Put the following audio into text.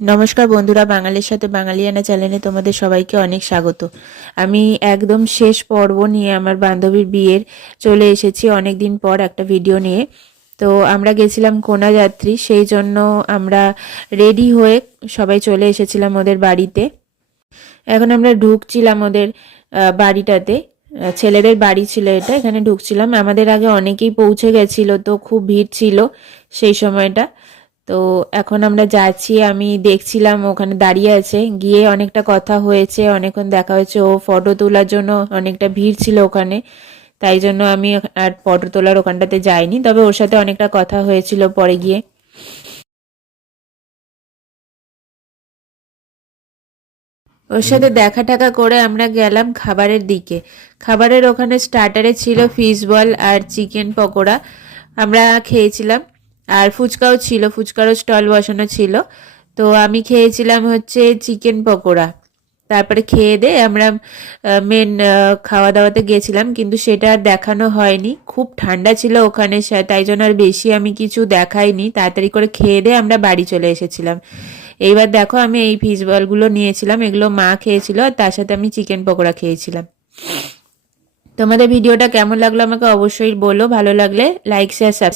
নমস্কার বন্ধুরা, বাঙালির সাথে বাঙালিয়ানা চ্যানেলে তোমাদের সবাইকে অনেক স্বাগত। আমি একদম শেষ পর্ব নিয়ে আমার বান্ধবীর বিয়ের চলে এসেছি অনেক দিন পর একটা ভিডিও নিয়ে। তো আমরা গেছিলাম কোনা যাত্রী, সেই জন্য আমরা রেডি হয়ে সবাই চলে এসেছিলাম ওদের বাড়িতে। এখন আমরা ঢুকছিলাম ওদের বাড়িটাতে। ছেলেদের বাড়ি ছিল এটা, এখানে ঢুকছিলাম। আমাদের আগে অনেকেই পৌঁছে গেছিল, তো খুব ভিড় ছিল সেই সময়টা। তো এখন আমরা যাচ্ছি, আমি দেখছিলাম ওখানে দাঁড়িয়ে আছে, গিয়ে অনেকটা কথা হয়েছে, অনেকক্ষণ দেখা হয়েছে। ও ফটো তোলার জন্য অনেকটা ভিড় ছিল ওখানে, তাই জন্য আমি আর ফটো তোলার ওখানটাতে যাইনি, তবে ওর সাথে অনেকটা কথা হয়েছিল পরে গিয়ে। ওর সাথে দেখা টাকা করে আমরা গেলাম খাবারের দিকে। খাবারের ওখানে স্টার্টারে ছিল ফিশ বল আর চিকেন পকোড়া, আমরা খেয়েছিলাম। আর ফুচকাও ছিল, ফুচকারও স্টল বসানো ছিল। তো আমি খেয়েছিলাম হচ্ছে চিকেন পকোড়া। তারপরে খেয়ে দিয়ে আমরা মেন খাওয়া দাওয়াতে গেছিলাম, কিন্তু সেটা আর দেখানো হয়নি, খুব ঠান্ডা ছিল ওখানে, তাই জন্য আর বেশি আমি কিছু দেখাইনি। তাড়াতাড়ি করে খেয়ে দিয়ে আমরা বাড়ি চলে এসেছিলাম। এইবার দেখো, আমি এই ফিশ বলগুলো নিয়েছিলাম, এগুলো মা খেয়েছিল, আর তার সাথে আমি চিকেন পকোড়া খেয়েছিলাম। তোমাদের ভিডিওটা কেমন লাগলো আমাকে অবশ্যই বলো, ভালো লাগলে লাইক শেয়ার সাবস্ক্রাইব